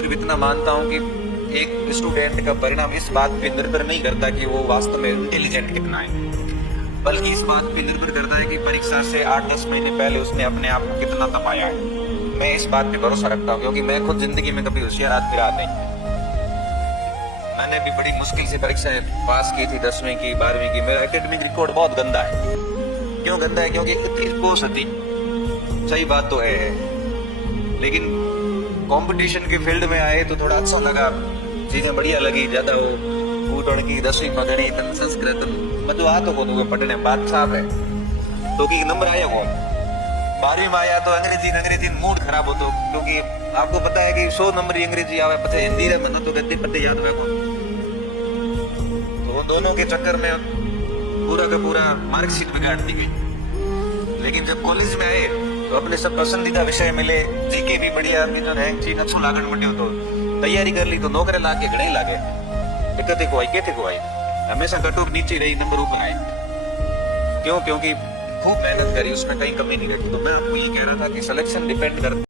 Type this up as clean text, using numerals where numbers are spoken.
सिर्फ इतना मानता हूँ कि एक स्टूडेंट का परिणाम इस बात पे निर्भर नहीं करता कि वो वास्तव में इंटेलिजेंट कितना है, बल्कि इस बात पे निर्भर करता है कि परीक्षा से 8-10 महीने पहले उसने अपने आप को कितना तपाया है। मैं इस बात पे भरोसा रखता हूँ क्योंकि मैं खुद जिंदगी में कभी होशियार आदमी रहा नहीं। मैंने भी बड़ी मुश्किल से परीक्षाएं पास की थी, 10वीं की 12वीं की। मेरा एकेडमिक रिकॉर्ड बहुत गंदा है। क्यों गंदा है? क्योंकि इतनी पोस्ट थी, सही बात तो है, लेकिन कंपटीशन के फील्ड में आए तो थोड़ा अच्छा लगा, चीजें बढ़िया लगी। ज्यादा वो फूट की 10वीं में गणित संस्कृत मतलब आ तो कौन पढ़ने में बात साफ है, तो कि नंबर आया कौन? 12वीं में आया तो अंग्रेजी मूड खराब हो, तो क्योंकि आपको पता है कि 100 नंबर ही अंग्रेजी आवे, पता हिंदी रे मन तो गद्दी पत्ते याद रखो। तो दोनों के चक्कर में पूरा का पूरा मार्कशीट बिगाड़ दी गई। लेकिन जब कॉलेज में आए तो अपने सब पसंदीदा विषय मिले, जीके भी बढ़िया, जो रैंक चीज अच्छो लागण मंड्यो, तो तैयारी कर ली तो नौकरी लाके घणे लागे। दिक्कत को आई, कहते को आई, हमेशा कट ऑफ नीचे रही, नंबर ऊपर आए। क्यों? क्योंकि खूब मेहनत करी, उसमें कहीं कमी नहीं रखी। तो मैं आपको ये कह रहा था कि सिलेक्शन डिपेंड करता